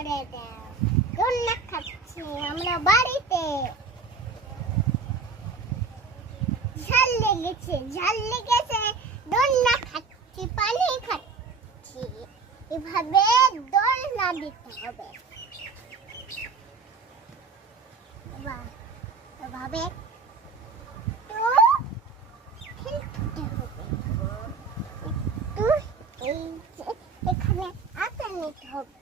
করে দাও। দোলনা খাচ্ছি আমরা বাড়িতে। ঝাল লেগেছে দোলনা খাচ্ছি, পানি খাচ্ছি। এভাবে দোলনা দিতে হবে। এভাবে একটু খেলতে হবে। একটু এই যে এখানে আটা নিতে হবে।